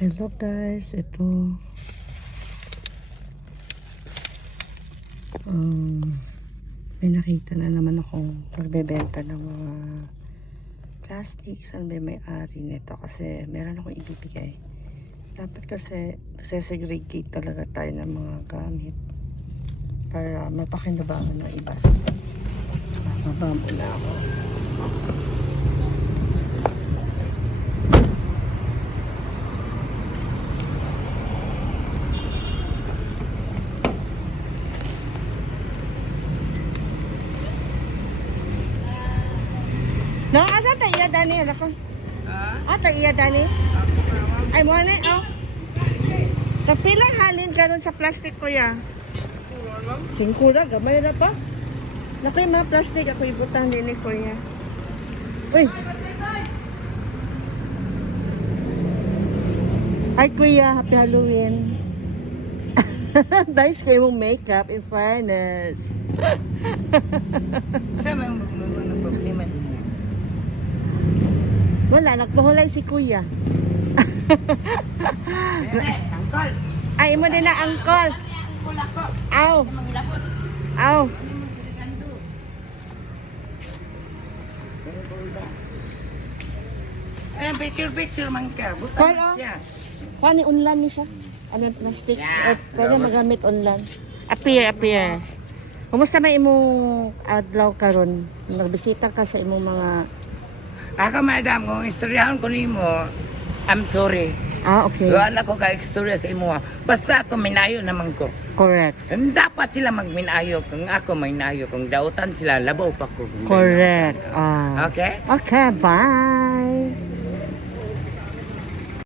Hello guys, ito may nakita na naman akong nagbebenta ng mga plastics. Saan ba may ari nito? Kasi meron akong ibibigay. Dapat kasi segregate talaga tayo ng mga gamit para mapakinabangan ng iba. Bababa muna ako. No, asa ta iya dani ala ko? Ah, ta iya dani? Ay mo ni oh. Kapilang halin karon sa plastic ko ya. Singkura gamay na pa. Nakoy mga plastic ako ibutang din ni kuya. Uy. Hi kuya, happy Halloween. Nice kayo mong makeup in fairness. Sama yung problema din niya. Wala, nagpahulay si kuya. Angkol! Ay, mo din na angkol. Aw. Aw. Ayan, picture man ka. Call, Buta oh. siya. Kuha ni unlan ni siya. Ano plastic? Yes, Pwede magamit unlan. Appear. Kumusta may imong adlaw karon? Nagbisita ka sa imong mga... Ako, madam, kung istoryahon ko nimo, I'm sorry. Ah, okay. Wala ko ka-istorya sa imo. Basta ako minayo naman ko. Correct. Dapat sila magminayo. Kung ako minayo, kung dautan sila, labaw pa ko. Correct. Ah. Okay? Okay, bye.